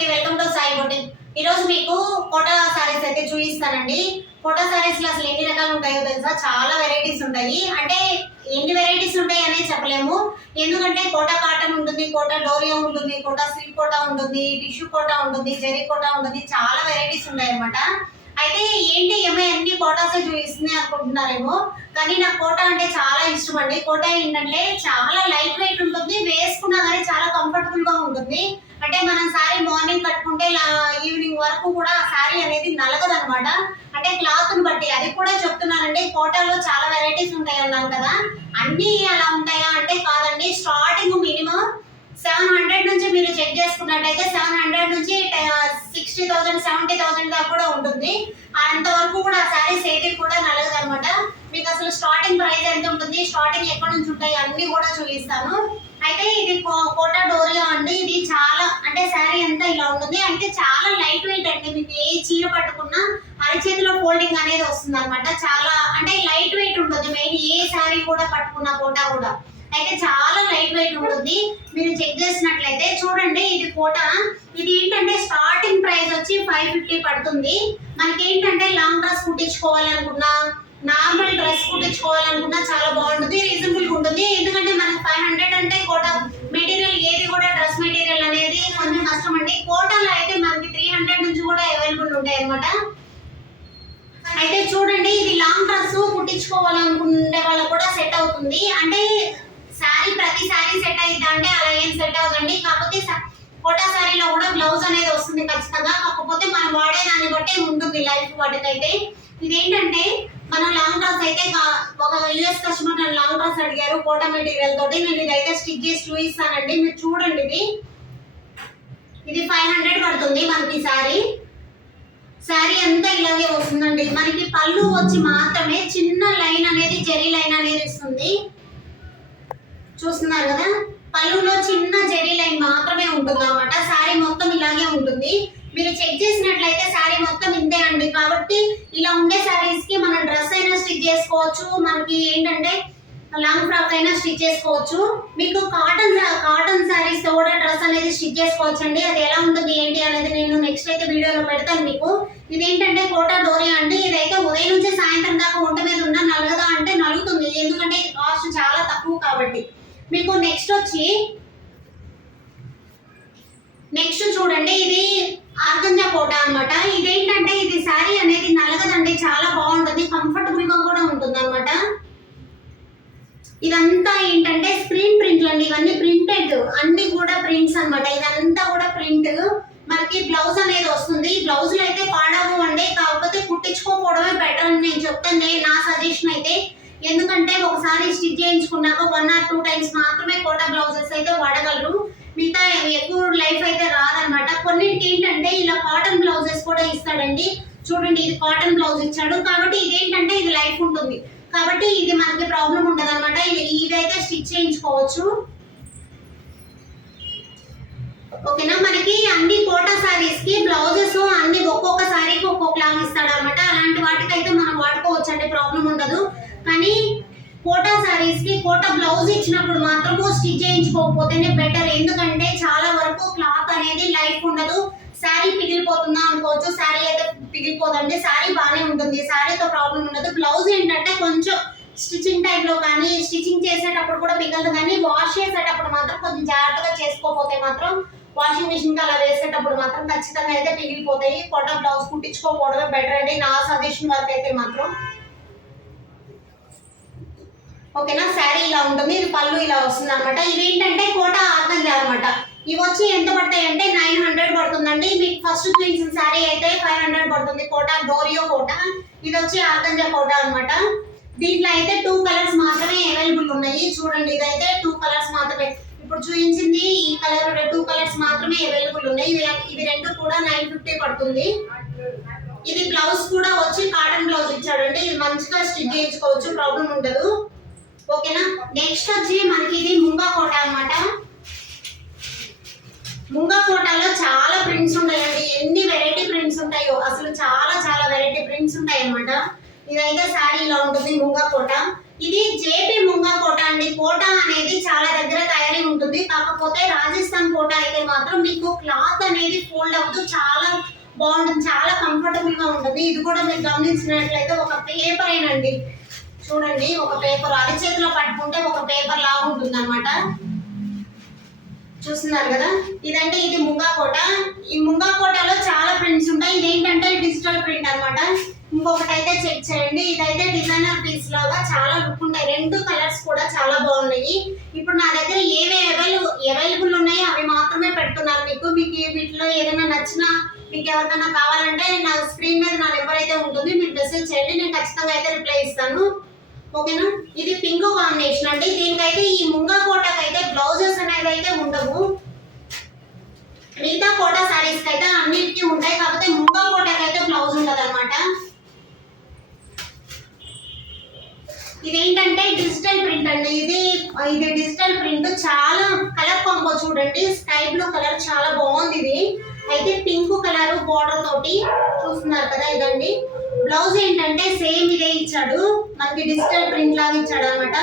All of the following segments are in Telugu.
అందరికి వెల్కమ్ టు సాయి బొటిక్. ఈ రోజు మీకు కోటా సారీస్ అయితే చూపిస్తానండి. కోటా సారీస్ లో అసలు ఎన్ని రకాలు ఉంటాయో తెలుసా? చాలా వెరైటీస్ ఉంటాయి. అంటే ఎన్ని వెరైటీస్ ఉంటాయి అనేది చెప్పలేము. ఎందుకంటే కోటా కాటన్ ఉంటుంది, కోటా డోరియా ఉంటుంది, కోటా సిల్క్ కోటా ఉంటుంది, టిష్యూ కోటా ఉంటుంది, జెరీ కోటా ఉంటుంది, చాలా వెరైటీస్ ఉన్నాయి అన్నమాట. అయితే ఏంటి ఏమో అన్ని కోటాసే చూపిస్తుంది అనుకుంటున్నారేమో, కానీ నాకు కోటా అంటే చాలా ఇష్టం అండి. కోటా ఏంటంటే చాలా లైట్ వెయిట్ ఉంటుంది, వేసుకున్నా కానీ చాలా కంఫర్టబుల్ గా ఉంటుంది. అంటే మనం శారీ మార్నింగ్ కట్టుకుంటే ఈవినింగ్ వరకు కూడా ఆ శారీ అనేది నలగదు అనమాట. అంటే క్లాత్ ని బట్టి అది కూడా చెప్తున్నానండి. కోటాలో చాలా వెరైటీస్ ఉంటాయి అన్నాను కదా, అన్ని అలా ఉంటాయా అంటే కాదండి. స్టార్టింగ్ మినిమం 700 నుంచి మీరు చెక్ చేసుకున్నట్టయితే 700 నుంచి 60,000 70,000 దాకా కూడా ఉంటుంది. అంతవరకు కూడా ఆ శారీస్ ఏది కూడా నలగదు అనమాట. మీకు అసలు స్టార్టింగ్ ప్రైస్ ఎంత ఉంటుంది, స్టార్టింగ్ ఎక్కడ నుంచి ఉంటాయి అన్ని కూడా చూపిస్తాను. అయితే ఇది కోటా డోరియా అండి. ఇది చాలా అంటే శారీ అంతా ఇలా ఉంటుంది. అయితే చాలా లైట్ వెయిట్ అండి. మీకు ఏ చీర పట్టుకున్నా అరచేతిలో ఫోల్డింగ్ అనేది వస్తుంది అనమాట. చాలా అంటే లైట్ వెయిట్ ఉంటుంది. మెయిన్ ఏ శారీ కూడా పట్టుకున్న కోటా కూడా అయితే చాలా లైట్ వెయిట్ ఉంటుంది. మీరు చెక్ చేసినట్లయితే చూడండి, ఇది కోటా. ఇది ఏంటంటే స్టార్టింగ్ ప్రైస్ వచ్చి 550 పడుతుంది. మనకి ఏంటంటే లాంగ్ డ్రెస్ కుట్టించుకోవాలనుకున్నా, నార్మల్ డ్రెస్ కుట్టించుకోవాలనుకున్నా చాలా బాగుంటుంది, రీజనబుల్ గా ఉంటుంది. ఎందుకంటే మనకి 500 అంటే కోటా మెటీరియల్ ఏది కూడా డ్రెస్ మెటీరియల్ అనేది కొంచెం కష్టం అండి. కోటాలో అయితే మనకి 300 నుంచి కూడా అవైలబుల్ ఉంటాయి అనమాట. అయితే చూడండి, ఇది లాంగ్ డ్రెస్ కుట్టించుకోవాలనుకునే వాళ్ళకి కూడా సెట్ అవుతుంది. అంటే శారీ ప్రతి శారీ సెట్ అయిద్దా అంటే అలా ఏం సెట్ అవుతుంది. కాకపోతే కోటా శారీలో కూడా బ్లౌజ్ అనేది వస్తుంది ఖచ్చితంగా. కాకపోతే మనం వాడేదాన్ని బట్టి ఉంటుంది లైఫ్ వాటికైతే. ఇదేంటంటే మనం లాంగ్ డ్రెస్ అయితే ఒక యూఎస్ కస్టమర్ లాంగ్ డ్రెస్ అడిగారు కోటా మెటీరియల్ తోటి. నేను ఇదైతే స్టిచ్ చేసి చూపిస్తానండి. మీరు చూడండి, ఇది 500 పడుతుంది మనకి శారీ అంతా ఇలాగే వస్తుందండి. మనకి పళ్ళు వచ్చి మాత్రమే చిన్న లైన్ అనేది జెరీ లైన్ అనేది ఇస్తుంది. చూస్తున్నారు కదా, పళ్ళులో చిన్న జెరీ లైన్ మాత్రమే ఉంటుంది అన్నమాట. శారీ మొత్తం ఇలాగే ఉంటుంది. మీరు చెక్ చేసినట్లయితే శారీ మొత్తం ఇంతే అండి. కాబట్టి ఇలా ఉండే శారీస్ కి మనం డ్రెస్ అయినా స్టిచ్ చేసుకోవచ్చు, మనకి ఏంటంటే లాంగ్ ఫ్రాక్ అయినా స్టిచ్ చేసుకోవచ్చు. మీకు కాటన్ శారీస్ తో కూడా డ్రెస్ అనేది స్టిచ్ చేసుకోవచ్చు అండి. అది ఎలా ఉంటుంది ఏంటి అనేది నేను నెక్స్ట్ అయితే వీడియోలో పెడతాను మీకు. ఇదేంటంటే కోటా డోరియా అండి. ఇదైతే ఉదయం నుంచి సాయంత్రం దాకా ఒంట మీద ఉన్న నలుగదా అంటే నలుగుతుంది, ఎందుకంటే కాస్ట్ చాలా తక్కువ కాబట్టి. మీకు నెక్స్ట్ చూడండి, ఇది ఆర్గంజా కోటా అన్నమాట. ఇదేంటంటే ఇది శారీ అనేది నలగదండి, చాలా బాగుంటుంది, కంఫర్టబుల్ గా కూడా ఉంటుంది అనమాట. ఇదంతా ఏంటంటే స్క్రీన్ ప్రింట్లు అండి. ఇవన్నీ ప్రింటెడ్, అన్ని కూడా ప్రింట్స్ అనమాట. ఇదంతా కూడా ప్రింట్. మనకి బ్లౌజ్ అనేది వస్తుంది. బ్లౌజ్ లో అయితే పాడవు అండి, కాకపోతే కుట్టించుకోకపోవడమే బెటర్ అని నేను చెప్తాను, నా సజెషన్ అయితే. ఎందుకంటే ఒకసారి స్టిచ్ చేయించుకున్నాక 1 or 2 టైమ్స్ మాత్రమే కోటా బ్లౌజెస్ అయితే వాడగలరు. మిగతా ఎక్కువ లైఫ్ అయితే రాదనమాట. కొన్నిటికి ఏంటంటే ఇలా కాటన్ బ్లౌజెస్ కూడా ఇస్తాడండి. చూడండి, ఇది కాటన్ బ్లౌజ్ ఇచ్చాడు కాబట్టి ఇదేంటంటే ఇది లైఫ్ ఉంటుంది, కాబట్టి ఇది మనకి ప్రాబ్లం ఉండదు అనమాట. ఇదైతే స్టిచ్ చేయించుకోవచ్చు. ఓకేనా. మనకి అన్ని కోటా సారీస్ కి బ్లౌజెస్ అన్ని ఒక్కొక్క సారీకి ఒక్కొక్కలాగా ఇస్తాడు అనమాట. అలాంటి వాటికైతే మనం వాడుకోవచ్చు అండి, ప్రాబ్లం ఉండదు. కానీ కోటా సారీస్ కి కోటా బ్లౌజ్ ఇచ్చినప్పుడు మాత్రము స్టిచ్ చేయించుకోకపోతేనే బెటర్. ఎందుకంటే చాలా వరకు క్లాత్ అనేది లైఫ్ ఉండదు, శారీ పిగిలిపోతుందా అనుకోవచ్చు. శారీ అయితే పిగిలిపోదండి, శారీ బాగానే ఉంటుంది, శారీతో ప్రాబ్లం ఉండదు. బ్లౌజ్ ఏంటంటే కొంచెం స్టిచ్చింగ్ టైంలో కానీ స్టిచ్చింగ్ చేసేటప్పుడు కూడా పిగలదు, కానీ వాష్ చేసేటప్పుడు మాత్రం కొంచెం జాగ్రత్తగా చేసుకోకపోతే మాత్రం వాషింగ్ మిషన్ కి అలా వేసేటప్పుడు మాత్రం ఖచ్చితంగా అయితే పిగిలిపోతాయి. కోటా బ్లౌజ్ కుట్టించుకోకపోవడమే బెటర్ అండి, నా సజెషన్ వరకు అయితే మాత్రం. ఓకేనా. శారీ ఇలా ఉంటుంది, ఇది పళ్ళు ఇలా వస్తుంది అనమాట. ఇదేంటంటే కోటా ఆర్గంజా అనమాట. ఇవి వచ్చి ఎంత పడతాయి అంటే 900 పడుతుందండి. మీకు ఫస్ట్ చూపించిన శారీ అయితే 500 పడుతుంది. కోటా డోరియో కోటా, ఇది వచ్చి ఆర్గంజా కోటా అనమాట. దీంట్లో అయితే 2 కలర్స్ మాత్రమే అవైలబుల్ ఉన్నాయి. చూడండి, ఇదైతే 2 కలర్స్ మాత్రమే. ఇప్పుడు చూపించింది ఈ కలర్ 2 కలర్స్ మాత్రమే అవైలబుల్ ఉన్నాయి. ఇవి రెండు కూడా 950 పడుతుంది. ఇది బ్లౌజ్ కూడా వచ్చి కాటన్ బ్లౌజ్ ఇచ్చాడండి. ఇది మంచిగా స్టిచ్ చేయించుకోవచ్చు, ప్రాబ్లం ఉండదు. ఓకేనా. నెక్స్ట్ వచ్చి మనకి ఇది ముంగా కోటా అన్నమాట. ముంగా కోటాలో చాలా ప్రింట్స్ ఉంటాయండి, ఎన్ని వెరైటీ ప్రింట్స్ ఉంటాయో అసలు చాలా వెరైటీ ప్రింట్స్ ఉంటాయి అన్నమాట. ఇదైతే శారీ ఇలా ఉంటుంది ముంగా కోట. ఇది జేపీ ముంగా కోట అండి. కోట అనేది చాలా దగ్గర తయారీ ఉంటుంది, కాకపోతే రాజస్థాన్ కోట అయితే మాత్రం మీకు క్లాత్ అనేది ఫోల్డ్ అవుతూ చాలా బాగుంటుంది, చాలా కంఫర్టబుల్ గా ఉంటుంది. ఇది కూడా మీరు గమనించినట్లయితే ఒక పేపర్ ఏనండి, చూడండి ఒక పేపర్ అరచేతిలో పట్టుకుంటే ఒక పేపర్ లాగా ఉంటుంది అనమాట. చూస్తున్నారు కదా, ఇదంటే ఇది ముంగా కోట. ఈ ముంగా కోటలో చాలా ప్రింట్స్ ఉంటాయి. ఇదేంటంటే డిజిటల్ ప్రింట్ అనమాట. ఇంకొకటి అయితే చెక్ చేయండి, ఇదైతే డిజైనర్ పీస్ లాగా చాలా లుక్ ఉంటాయి. రెండు కలర్స్ కూడా చాలా బాగున్నాయి. ఇప్పుడు నా దగ్గర ఏవే అవైలబుల్ ఉన్నాయో అవి మాత్రమే పెడుతున్నాను మీకు వీటిలో ఏదైనా నచ్చినా మీకు ఎవరికైనా కావాలంటే నా స్క్రీన్ మీద నా నెంబర్ అయితే ఉంటుంది, మీరు మెసేజ్ చేయండి, నేను ఖచ్చితంగా అయితే రిప్లై ఇస్తాను. ఓకేనా. ఇది పింక్ కాంబినేషన్ అండి. దీనికైతే ఈ ముంగా కోటకి అయితే బ్లౌజెస్ అనేది అయితే ఉండవు. మిగతా కోటా సారీస్ అయితే అన్నిటికీ ఉంటాయి, కాకపోతే ముంగా కోటకి అయితే బ్లౌజ్ ఉంటుంది అనమాట. ఇదేంటంటే డిజిటల్ ప్రింట్ అండి. ఇది డిజిటల్ ప్రింట్, చాలా కలర్ కాంబో చూడండి. స్కై బ్లూ కలర్ చాలా బాగుంది. ఇది అయితే పింక్ కలర్ బోర్డర్ తోటి చూస్తున్నారు కదా. ఇదండి బ్లౌజ్ ఏంటంటే సేమ్ ఇదే ఇచ్చాడు, మనకి డిజిటల్ ప్రింట్ లాగా ఇచ్చాడు అనమాట.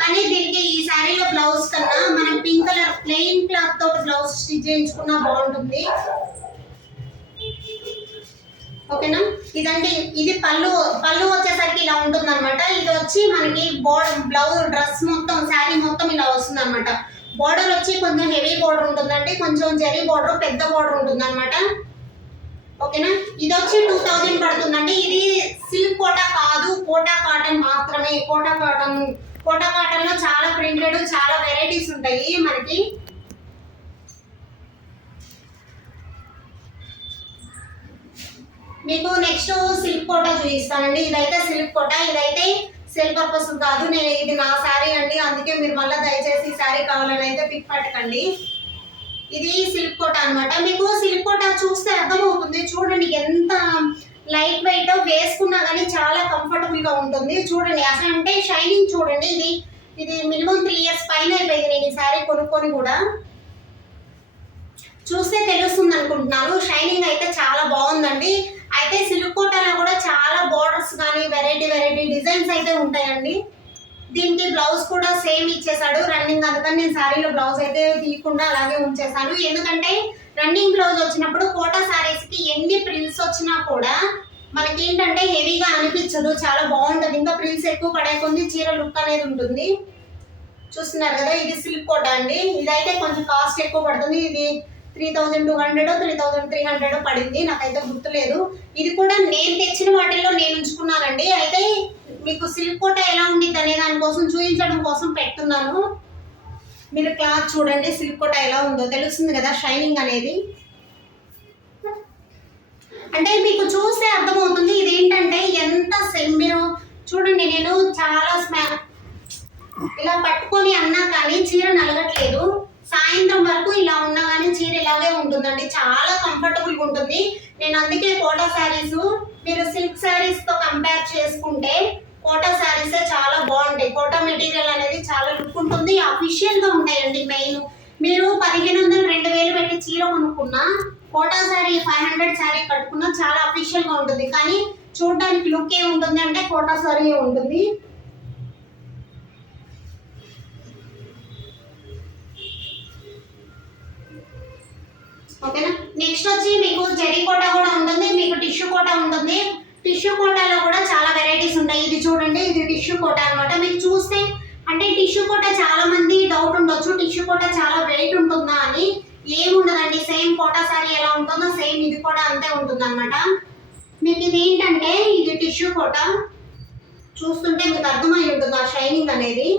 కానీ దీనికి ఈ శారీలో బ్లౌజ్ కన్నా మనం పింక్ కలర్ ప్లెయిన్ క్లాత్ తో బ్లౌజ్ స్టిచ్ చేయించుకున్నా బాగుంటుంది. ఓకేనా. ఇదండి ఇది పళ్ళు వచ్చేసరికి ఇలా ఉంటుంది అనమాట. ఇది వచ్చి మనకి బ్లౌజ్ డ్రెస్ మొత్తం శారీ మొత్తం ఇలా వస్తుంది అనమాట. బోర్డర్ వచ్చి కొంచెం హెవీ బోర్డర్ ఉంటుందండి, కొంచెం జరీ బోర్డర్ పెద్ద బోర్డర్ ఉంటుంది అనమాట. ఓకేనా. ఇది వచ్చి 2000 పడుతుందండి. ఇది సిల్క్ కోటా కాదు, కోటా కాటన్ మాత్రమే. కోటా కాటన్ లో చాలా ప్రింటెడ్ చాలా వెరైటీస్ ఉంటాయి మనకి. మీకు నెక్స్ట్ సిల్క్ కోటా చూపిస్తానండి. ఇదైతే సిల్క్ కోటా, ఇదైతే సేల్ పర్పస్ కాదు, ఇది నా శారీ అండి, అందుకే మీరు మళ్ళీ దయచేసి శారీ కావాలని అయితే పిక్ పెట్టకండి. ఇది సిల్క్ కోటా అనమాట. మీకు సిల్క్ కోటా చూస్తే అర్థమవుతుంది, చూడండి ఎంత లైట్ వెయిట్, వేసుకున్నా కానీ చాలా కంఫర్టబుల్ గా ఉంటుంది. చూడండి అసలు అంటే షైనింగ్ చూడండి. ఇది మినిమం 3 years పైన అయిపోయింది నేను ఈ శారీ కొనుక్కొని కూడా. చూస్తే తెలుస్తుంది అనుకుంటున్నాను, షైనింగ్ అయితే చాలా బాగుందండి. అయితే సిల్క్ కోటాలో కూడా చాలా బోర్డర్స్ కానీ వెరైటీ డిజైన్స్ అయితే ఉంటాయండి. దీనికి బ్లౌజ్ కూడా సేమ్ ఇచ్చేసాడు రన్నింగ్, అందుకని నేను శారీలో బ్లౌజ్ అయితే తీయకుండా అలాగే ఉంచేసాను. ఎందుకంటే రన్నింగ్ బ్లౌజ్ వచ్చినప్పుడు కోటా శారీస్ కి ఎన్ని ప్రిల్స్ వచ్చినా కూడా మనకి ఏంటంటే హెవీగా అనిపించదు, చాలా బాగుంటుంది. ఇంకా ప్రిల్స్ ఎక్కువ పడే కొద్ది చీర లుక్ అనేది ఉంటుంది. చూస్తున్నారు కదా, ఇది సిల్క్ కోటా అండి. ఇదైతే కొంచెం కాస్ట్ ఎక్కువ పడుతుంది. ఇది 3200 3300 పడింది, నాకైతే గుర్తులేదు. ఇది కూడా నేను తెచ్చిన వాటిల్లో నేను ఉంచుకున్నానండి. అయితే మీకు సిల్క్ కోటా ఎలా ఉండిద్ది అనే దానికోసం చూపించడం కోసం పెట్టున్నాను. మీరు క్లాత్ చూడండి, సిల్క్ కోటా ఎలా ఉందో తెలుస్తుంది కదా, షైనింగ్ అనేది. అంటే మీకు చూస్తే అర్థమవుతుంది. ఇదేంటంటే ఎంత మీరు చూడండి, నేను చాలా ఇలా పట్టుకొని అన్నా కానీ చీర నలగట్లేదు. సాయంత్రం వరకు ఇలా ఉన్నా కానీ చీర ఇలాగే ఉంటుందండి, చాలా కంఫర్టబుల్గా ఉంటుంది. నేను అందుకే కోటా శారీస్ మీరు సిల్క్ శారీస్ తో కంపేర్ చేసుకుంటే కోటా శారీస్ చాలా బాగుంటాయి. కోటా మెటీరియల్ అనేది చాలా లుక్ ఉంటుంది, అఫీషియల్ గా ఉంటాయండి. మెయిన్ మీరు 1500 2000 పెట్టి చీర కొనుక్కున్నా, కోటా శారీ 500 శారీ కట్టుకున్నా చాలా అఫీషియల్ గా ఉంటుంది. కానీ చూడడానికి లుక్ ఏ ఉంటుంది అంటే కోటా శారీ ఉంటుంది. ఓకేనా. నెక్స్ట్ వచ్చి మీకు జరీ కోటా కూడా ఉంటుంది, మీకు టిష్యూ కోటా ఉంటుంది. టిష్యూ కోటాలో కూడా చాలా వెరైటీస్ ఉంటాయి. ఇది చూడండి, ఇది టిష్యూ కోటా అనమాట. మీకు చూస్తే అంటే టిష్యూ కోటా చాలా మంది డౌట్ ఉండొచ్చు, టిష్యూ కోటా చాలా వెయిట్ ఉంటుందా అని. ఏముండదండి, సేమ్ కోటా సారీ ఎలా ఉంటుందో సేమ్ ఇది కూడా అంతే ఉంటుంది అనమాట. మీకు ఇది ఏంటంటే ఇది టిష్యూ కోటా, చూస్తుంటే మీకు అర్థమై ఉంటుంది ఆ షైనింగ్ అనేది.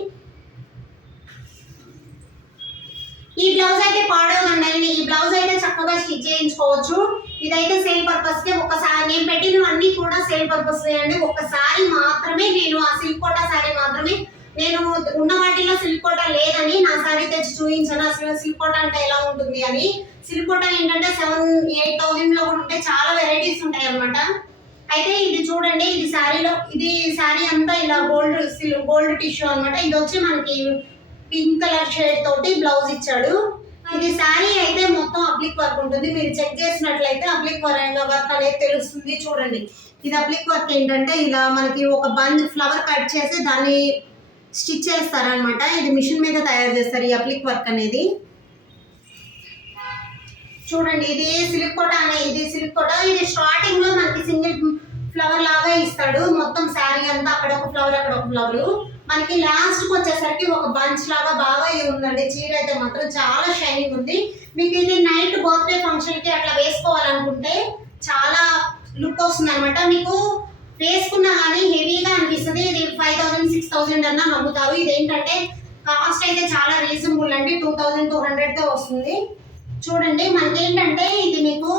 ఈ బ్లౌజ్ అయితే పాడవదండి, ఈ బ్లౌజ్ అయితే చక్కగా స్టిచ్ చేయించుకోవచ్చు. ఇదైతే సేల్ పర్పస్ కి ఒకసారి నేను పెట్టిన అన్ని కూడా సేల్ పర్పస్ అండి. ఒకసారి మాత్రమే నేను ఆ సిల్క్ కోటా శారీ మాత్రమే, నేను ఉన్న వాటిలో సిల్క్ కోటా లేదని నా శారీ తెచ్చి చూపించాను అసలు సిల్క్ కోటా అంటే ఎలా ఉంటుంది అని. సిల్క్ కోటా ఏంటంటే 7,000-8,000 లో కూడా ఉంటాయి, చాలా వెరైటీస్ ఉంటాయి అనమాట. అయితే ఇది చూడండి, ఇది శారీలో ఇది శారీ అంతా ఇలా గోల్డ్ టిష్యూ అనమాట. ఇది వచ్చి మనకి పింక్ కలర్ షేడ్ తోటి బ్లౌజ్ ఇచ్చాడు. ఇది శారీ అయితే మొత్తం అప్లిక్ వర్క్ ఉంటుంది. మీరు చెక్ చేసినట్లయితే అప్లిక్ వర్క్ అనేది తెలుస్తుంది. చూడండి, ఇది అప్లిక్ వర్క్ ఏంటంటే ఇలా మనకి ఒక బంచ్ ఫ్లవర్ కట్ చేసి దాన్ని స్టిచ్ చేస్తారనమాట. ఇది మిషన్ మీద తయారు చేస్తారు ఈ అప్లిక్ వర్క్ అనేది. చూడండి ఇది సిల్క్ కోట ఇది సిల్క్ కోట. ఇది స్టార్టింగ్ లో మనకి సింగిల్ ఫ్లవర్ లాగా ఇస్తాడు. మొత్తం శారీ అంతా అక్కడ ఒక ఫ్లవర్ అక్కడ ఒక ఫ్లవర్. మనకి లాస్ట్ కి వచ్చేసరికి ఒక బంచ్ లాగా బాగా ఉందండి. చీర అయితే మాత్రం చాలా షైనింగ్ ఉంది. మీకు ఇది నైట్ బర్త్డే ఫంక్షన్ కి అట్లా వేసుకోవాలనుకుంటే చాలా లుక్ వస్తుంది అనమాట. మీకు వేసుకున్నా కానీ హెవీగా అనిపిస్తుంది. ఇది 5000 6000 అన్నా నమ్ముతారు. ఇదేంటంటే కాస్ట్ అయితే చాలా రీజనబుల్ అండి. 2200కే వస్తుంది. చూడండి మనకి ఏంటంటే ఇది మీకు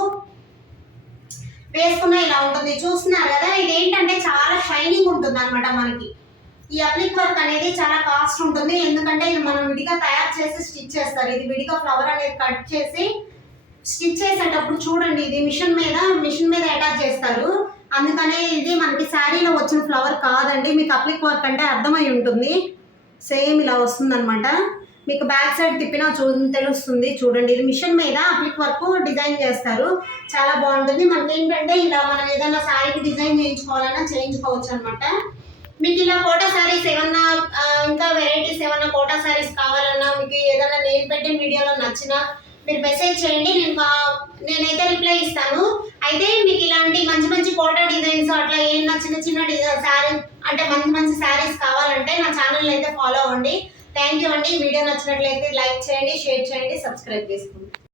వేసుకున్న ఇలా ఉంటుంది. చూస్తున్నారు కదా, ఇది ఏంటంటే చాలా షైనింగ్ ఉంటుంది అనమాట. మనకి ఈ అప్లిక్ వర్క్ అనేది చాలా కాస్ట్ ఉంటుంది. ఎందుకంటే ఇది మనం విడిగా తయారు చేసి స్టిచ్ చేస్తారు. ఇది విడిగా ఫ్లవర్ అనేది కట్ చేసి స్టిచ్ చేసేటప్పుడు చూడండి ఇది మిషన్ మీద అటాచ్ చేస్తారు. అందుకనే ఇది మనకి శారీలో వచ్చిన ఫ్లవర్ కాదండి. మీకు అప్లిక్ వర్క్ అంటే అర్థమై ఉంటుంది. సేమ్ ఇలా వస్తుంది అనమాట. మీకు బ్యాక్ సైడ్ తిప్పినా తెలుస్తుంది. చూడండి ఇది మిషన్ మీద అప్లిక్ వర్క్ డిజైన్ చేస్తారు. చాలా బాగుంటుంది. మనకి ఏంటంటే ఇలా మనం ఏదైనా శారీకి డిజైన్ చేయించుకోవాలన్నా చేయించుకోవచ్చు అనమాట. మీకు ఇలా కోటా శారీస్ ఏమన్నా ఇంకా వెరైటీస్ ఏమన్నా కోటా శారీస్ కావాలన్నా మీకు ఏదైనా నేను పెట్టిన వీడియోలో నచ్చినా మీరు మెసేజ్ చేయండి. నేనైతే రిప్లై ఇస్తాను. అయితే మీకు ఇలాంటి మంచి కోటా డిజైన్స్ అట్లా ఏమన్నా చిన్న డిజైన్ శారీ అంటే మంచి శారీస్ కావాలంటే నా ఛానల్ అయితే ఫాలో అవ్వండి. థ్యాంక్ యూ అండి. వీడియో నచ్చినట్లయితే లైక్ చేయండి, షేర్ చేయండి, సబ్స్క్రైబ్ చేసుకోండి.